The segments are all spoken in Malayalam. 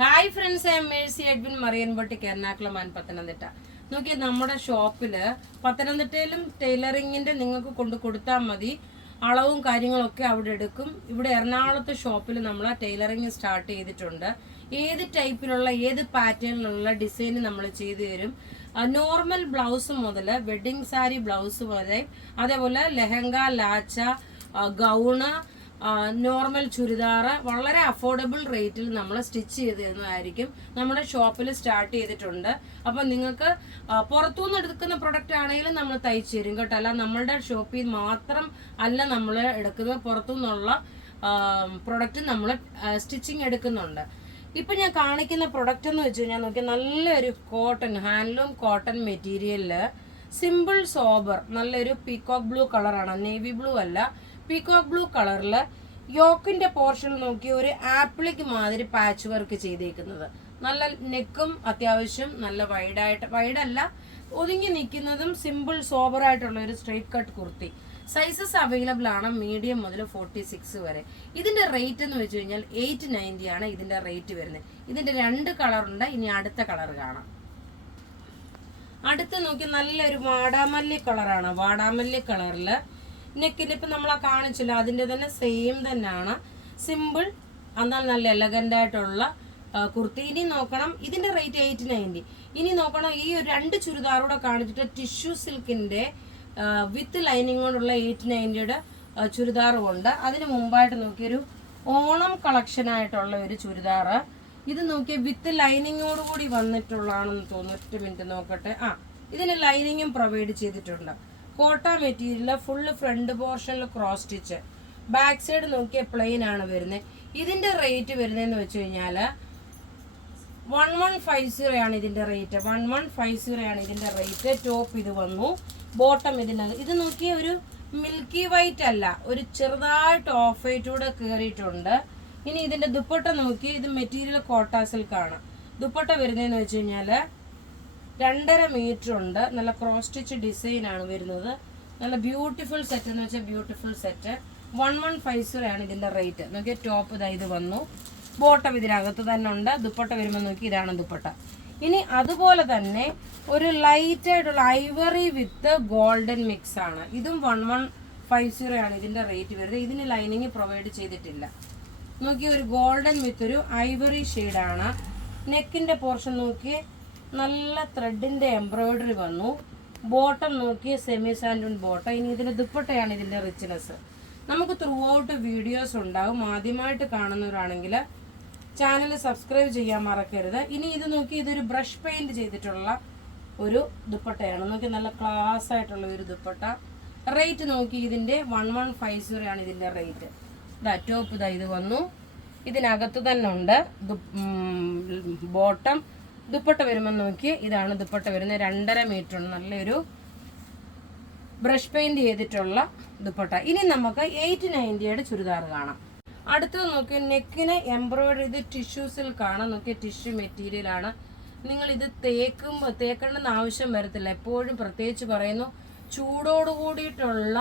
Hi friends, I am Mercy Edwin Marian boutique Ernakulam and Pathanamthitta. നോക്കിയ നമ്മുടെ ഷോപ്പില് പത്തനംതിട്ടയിലും ടൈലറിങ്ങിന്റെ നിങ്ങൾക്ക് കൊണ്ട് കൊടുത്താൽ മതി. അളവും കാര്യങ്ങളൊക്കെ അവിടെ എടുക്കും. ഇവിടെ എറണാകുളത്തെ ഷോപ്പിൽ നമ്മൾ ടൈലറിങ് സ്റ്റാർട്ട് ചെയ്തിട്ടുണ്ട്. ഏത് ടൈപ്പിലുള്ള ഏത് പാറ്റേണിലുള്ള ഡിസൈൻ നമ്മൾ ചെയ്തു തരും. നോർമൽ ബ്ലൗസ് മുതൽ വെഡിങ് സാരി ബ്ലൗസ് വരെ, അതേപോലെ ലെഹങ്ക, ലാച്ച, ഗൗണ്, നോർമൽ ചുരിദാർ വളരെ അഫോർഡബിൾ റേറ്റിൽ നമ്മൾ സ്റ്റിച്ച് ചെയ്ത് തരുന്നതായിരിക്കും. നമ്മുടെ ഷോപ്പിൽ സ്റ്റാർട്ട് ചെയ്തിട്ടുണ്ട്. അപ്പം നിങ്ങൾക്ക് പുറത്തുനിന്ന് എടുക്കുന്ന പ്രൊഡക്റ്റ് ആണെങ്കിലും നമ്മൾ തയ്ച്ചു തരും കേട്ടോ. അല്ല, നമ്മളുടെ ഷോപ്പിൽ മാത്രം അല്ല നമ്മൾ എടുക്കുന്നത്, പുറത്തുനിന്നുള്ള പ്രൊഡക്റ്റ് നമ്മൾ സ്റ്റിച്ചിങ് എടുക്കുന്നുണ്ട്. ഇപ്പം ഞാൻ കാണിക്കുന്ന പ്രൊഡക്റ്റ് എന്ന് വെച്ച് കഴിഞ്ഞാൽ നോക്കിയാൽ നല്ലൊരു കോട്ടൺ, ഹാൻഡ്ലൂം കോട്ടൺ മെറ്റീരിയലില് സിമ്പിൾ സോബർ നല്ലൊരു പീകോക്ക് ബ്ലൂ കളറാണ്, നേവി ബ്ലൂ അല്ല, പീകോക്ക് ബ്ലൂ കളറില് യോക്കിന്റെ പോർഷൻ നോക്കി ഒരു ആപ്പിളിക്ക് മാതിരി പാച്ച് വർക്ക് ചെയ്തേക്കുന്നത്. നല്ല നെക്കും അത്യാവശ്യം നല്ല വൈഡല്ല, ഒതുങ്ങി നിൽക്കുന്നതും സിമ്പിൾ സോബർ ആയിട്ടുള്ള ഒരു straight cut kurti. Sizes available ആണ് മീഡിയം മുതൽ 46 വരെ. ഇതിന്റെ റേറ്റ് എന്ന് വെച്ച് കഴിഞ്ഞാൽ 890 ആണ് ഇതിന്റെ റേറ്റ് വരുന്നത്. ഇതിന്റെ 2 കളറുണ്ട്. ഇനി അടുത്ത കളർ കാണാം. അടുത്ത് നോക്കി നല്ലൊരു വാടാമല്ലി കളറാണ്. വാടാമല്ലി കളറില് നെക്കിന് ഇപ്പം നമ്മൾ കാണിച്ചില്ല, അതിൻ്റെ തന്നെ സെയിം തന്നെയാണ്. സിമ്പിൾ എന്നാൽ നല്ല എലഗൻ്റ് ആയിട്ടുള്ള കുർത്തി. ഇനി നോക്കണം, ഇതിൻ്റെ റേറ്റ് 890. ഇനി നോക്കണം, ഈ ഒരു 2 ചുരിദാറൂടെ കാണിച്ചിട്ട് ടിഷ്യൂ സിൽക്കിൻ്റെ വിത്ത് ലൈനിങ് കൊണ്ടുള്ള 890യുടെ ചുരിദാറും ഉണ്ട്. അതിന് മുമ്പായിട്ട് നോക്കിയൊരു ഓണം കളക്ഷനായിട്ടുള്ള ഒരു ചുരിദാറ്. ഇത് നോക്കിയ വിത്ത് ലൈനിങ്ങോട് കൂടി വന്നിട്ടുള്ളതാണെന്ന് തോന്നുന്നു. 1 മിനിറ്റ് നോക്കട്ടെ. ഇതിന് ലൈനിങ്ങും പ്രൊവൈഡ് ചെയ്തിട്ടുണ്ട്. കോട്ട മെറ്റീരിയൽ, ഫുള്ള് ഫ്രണ്ട് പോർഷനിൽ ക്രോസ് സ്റ്റിച്ച്, ബാക്ക് സൈഡ് നോക്കിയ പ്ലെയിൻ ആണ് വരുന്നത്. ഇതിന്റെ റേറ്റ് വരുന്നതെന്ന് വെച്ച് കഴിഞ്ഞാൽ 1150 ആണ് ഇതിന്റെ റേറ്റ്. 1150 ആണ് ഇതിന്റെ റേറ്റ്. ടോപ്പ് ഇത് വന്നു, ബോട്ടം ഇതിനകത്ത്. ഇത് നോക്കിയ ഒരു മിൽക്കി വൈറ്റ് അല്ല, ഒരു ചെറുതായിട്ട് ഓഫ് വൈറ്റ് കൂടെ കയറിയിട്ടുണ്ട്. ഇനി ഇതിന്റെ ദുപ്പട്ട നോക്കി, ഇത് മെറ്റീരിയൽ കോട്ട സിൽക്കാണ്. ദുപ്പട്ട വരുന്നതെന്ന് വെച്ച് കഴിഞ്ഞാൽ 2.5 മീറ്റർ ഉണ്ട്. നല്ല ക്രോസ് സ്റ്റിച്ച് ഡിസൈൻ ആണ് വരുന്നത്. നല്ല ബ്യൂട്ടിഫുൾ സെറ്റ് എന്ന് വെച്ചാൽ ബ്യൂട്ടിഫുൾ സെറ്റ്. 1150 ആണ് ഇതിന്റെ റേറ്റ്. നോക്കിയ ടോപ്പ് ഇതാ ഇത് വന്നു, ബോട്ടം ഇതിനകത്ത് തന്നെ ഉണ്ട്. ദുപ്പട്ട വരുമ്പോൾ നോക്കി, ഇതാണ് ദുപ്പട്ട. ഇനി അതുപോലെ തന്നെ ഒരു ലൈറ്റ് ആയിട്ടുള്ള ഐവറി വിത്ത് ഗോൾഡൻ മിക്സ് ആണ്. ഇതും 1150 ആണ് ഇതിന്റെ റേറ്റ് വരുന്നത്. ഇതിന് ലൈനിങ് പ്രൊവൈഡ് ചെയ്തിട്ടില്ല. നോക്കി, ഒരു ഗോൾഡൻ വിത്ത് ഒരു ഐവറി ഷെയ്ഡാണ്. നെക്കിന്റെ പോർഷൻ നോക്കി നല്ല ത്രെഡിന്റെ എംബ്രോയിഡറി വന്നു. ബോട്ടം നോക്കി സെമി സാൻഡൂൺ ബോട്ടം. ഇനി ഇതിന്റെ ദുപ്പട്ടയാണ് ഇതിന്റെ റിച്ച്നെസ്. നമുക്ക് ത്രൂ ഔട്ട് വീഡിയോസ് ഉണ്ടാവും. ആദ്യമായിട്ട് കാണുന്നവരാണെങ്കിൽ ചാനൽ സബ്സ്ക്രൈബ് ചെയ്യാൻ മറക്കരുത്. ഇനി ഇത് നോക്കി, ഇതൊരു ബ്രഷ് പെയിന്റ് ചെയ്തിട്ടുള്ള ഒരു ദുപ്പട്ടയാണ്. നോക്കി, നല്ല ക്ലാസ് ആയിട്ടുള്ള ഒരു ദുപ്പട്ട. റേറ്റ് നോക്കി, ഇതിന്റെ 1150 ആണ് ഇതിന്റെ റേറ്റ്. ടോപ്പ് ഇതാ ഇത് വന്നു, ഇതിനകത്ത് തന്നെ ഉണ്ട് ബോട്ടം. ദുപ്പട്ട വരുമ്പോൾ നോക്കി, ഇതാണ് ദുപ്പട്ട വരുന്നത്. 2.5 മീറ്റർ ഉണ്ട്. നല്ലൊരു ബ്രഷ് പെയിന്റ് ചെയ്തിട്ടുള്ള ദുപ്പട്ട. ഇനി നമുക്ക് 890യുടെ ചുരിദാർ കാണാം. അടുത്തത് നോക്കി, നെക്കിന് എംബ്രോയിഡറി. ഇത് ടിഷ്യൂ സിൽക്കാണ്. നോക്കി, ടിഷ്യൂ മെറ്റീരിയൽ ആണ്. നിങ്ങൾ ഇത് തേക്കേണ്ടെന്ന് ആവശ്യം വരത്തില്ല. എപ്പോഴും പ്രത്യേകിച്ച് പറയുന്നു, ചൂടോട് കൂടിയിട്ടുള്ള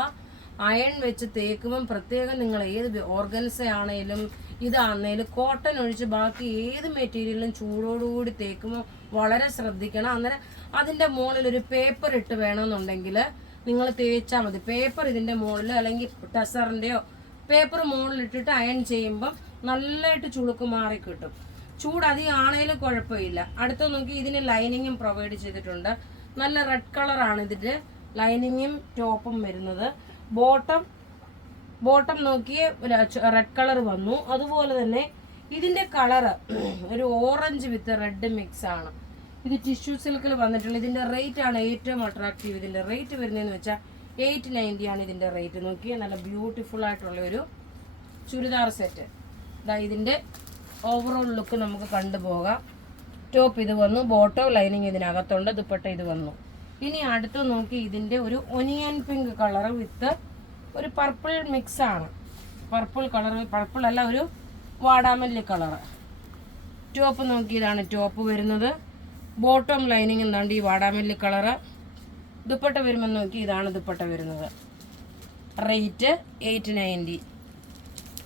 അയൺ വെച്ച് തേക്കുമ്പം പ്രത്യേകം നിങ്ങൾ ഏത് ഓർഗൻസ ആണെങ്കിലും ഇതാണെങ്കിലും കോട്ടൺ ഒഴിച്ച് ബാക്കി ഏത് മെറ്റീരിയലും ചൂടോടുകൂടി തേക്കുമ്പോൾ വളരെ ശ്രദ്ധിക്കണം. അന്നേരം അതിൻ്റെ മുകളിൽ ഒരു പേപ്പർ ഇട്ട് വേണമെന്നുണ്ടെങ്കിൽ നിങ്ങൾ തേച്ചാൽ മതി. പേപ്പർ ഇതിൻ്റെ മുകളിൽ അല്ലെങ്കിൽ ടസറിൻ്റെയോ പേപ്പർ മുകളിലിട്ടിട്ട് അയൺ ചെയ്യുമ്പം നല്ലതായിട്ട് ചുളുക്ക് മാറി കിട്ടും. ചൂടധികം ആണേലും കുഴപ്പമില്ല. അടുത്ത നോക്കി, ഇതിന് ലൈനിങ്ങും പ്രൊവൈഡ് ചെയ്തിട്ടുണ്ട്. നല്ല റെഡ് കളറാണ് ഇതിൻ്റെ ലൈനിങ്ങും ടോപ്പും വരുന്നത്. ബോട്ടം നോക്കിയ റെഡ് കളർ വന്നു. അതുപോലെ തന്നെ ഇതിന്റെ കളറ് ഒരു ഓറഞ്ച് വിത്ത് റെഡ് മിക്സ് ആണ്. ഇത് ടിഷ്യൂ സിൽക്കിൽ വന്നിട്ടുള്ള. ഇതിന്റെ റേറ്റ് ആണ് ഏറ്റവും അട്രാക്റ്റീവ്. ഇതിന്റെ റേറ്റ് വരുന്നതെന്ന് വെച്ചാൽ 890 ആണ് ഇതിന്റെ റേറ്റ്. നോക്കിയ നല്ല ബ്യൂട്ടിഫുൾ ആയിട്ടുള്ള ഒരു ചുരിദാർ സെറ്റ്. ഇതിന്റെ ഓവറോൾ ലുക്ക് നമുക്ക് കണ്ടുപോകാം. ടോപ്പ് ഇത് വന്നു, ബോട്ടം ലൈനിങ് ഇതിനകത്തുണ്ട്, ദുപ്പട്ട ഇത് വന്നു. ഇനി അടുത്ത് നോക്കി, ഇതിന്റെ ഒരു ഒനിയൻ പിങ്ക് കളർ വിത്ത് ഒരു പർപ്പിൾ മിക്സ് ആണ്. പർപ്പിൾ കളർ, പർപ്പിൾ അല്ല, ഒരു വാടാമല്ലി കളർ. ടോപ്പ് നോക്കി, ഇതാണ് ടോപ്പ് വരുന്നത്. ബോട്ടം ലൈനിങ് എന്താണ്ട് ഈ വാടാമല്ലി കളറ്. ദുപ്പട്ട വരുമ്പോൾ നോക്കി, ഇതാണ് ദുപ്പട്ട വരുന്നത്. റേറ്റ് 890.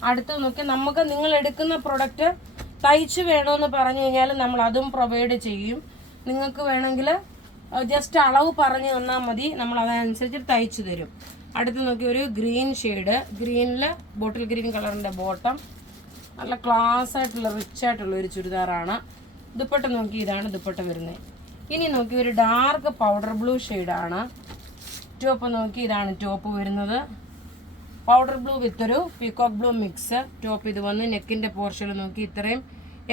അടുത്ത് നോക്കി, നമുക്ക് നിങ്ങൾ എടുക്കുന്ന പ്രൊഡക്റ്റ് തയ്ച്ച് വേണമെന്ന് പറഞ്ഞു കഴിഞ്ഞാൽ നമ്മൾ അതും പ്രൊവൈഡ് ചെയ്യും. നിങ്ങൾക്ക് വേണമെങ്കിൽ ജസ്റ്റ് അളവ് പറഞ്ഞു തന്നാൽ മതി, നമ്മൾ അതനുസരിച്ച് തയ്ച്ചു തരും. അടുത്ത് നോക്കി ഒരു ഗ്രീൻ ഷെയ്ഡ്, ഗ്രീനിൽ ബോട്ടിൽ ഗ്രീൻ കളറിൻ്റെ ബോട്ടം, നല്ല ക്ലാസ് ആയിട്ടുള്ള റിച്ച് ആയിട്ടുള്ള ഒരു ചുരിദാറാണ്. ദുപ്പട്ട നോക്കി ഇതാണ് ദുപ്പട്ട വരുന്നത്. ഇനി നോക്കി ഒരു ഡാർക്ക് പൗഡർ ബ്ലൂ ഷെയ്ഡാണ്. ടോപ്പ് നോക്കി ഇതാണ് ടോപ്പ് വരുന്നത്. പൗഡർ ബ്ലൂ വിത്തൊരു പീകോക്ക് ബ്ലൂ മിക്സ് ടോപ്പ് ഇത് വന്നു. നെക്കിൻ്റെ പോർഷനിൽ നോക്കി ഇത്രയും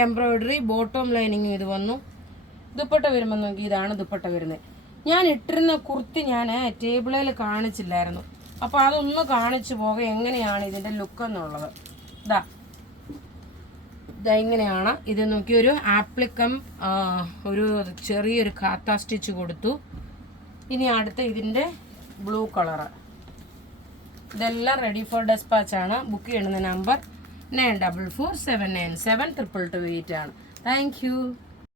എംബ്രോയിഡറി, ബോട്ടം ലൈനിങ്ങും ഇത് വന്നു. ദുപ്പട്ട വരുമ്പോൾ നോക്കി ഇതാണ് ദുപ്പട്ട വരുന്നത്. ഞാൻ ഇട്ടിരുന്ന കുർത്തി ഞാൻ ടേബിളിൽ കാണിച്ചില്ലായിരുന്നു, അപ്പോൾ അതൊന്ന് കാണിച്ചു പോകാം എങ്ങനെയാണ് ഇതിൻ്റെ ലുക്ക് എന്നുള്ളത്. ഇതാ ഇങ്ങനെയാണ് ഇത്. നോക്കി ഒരു ആപ്ലിക്കം ഒരു ചെറിയൊരു കാത്ത സ്റ്റിച്ച് കൊടുത്തു. ഇനി അടുത്ത ഇതിൻ്റെ ബ്ലൂ കളറ്. ഇതെല്ലാം റെഡി ഫോർ ഡെസ്പാച്ചാണ്. ബുക്ക് ചെയ്യുന്ന നമ്പർ 9447972228 ആണ്. Thank you.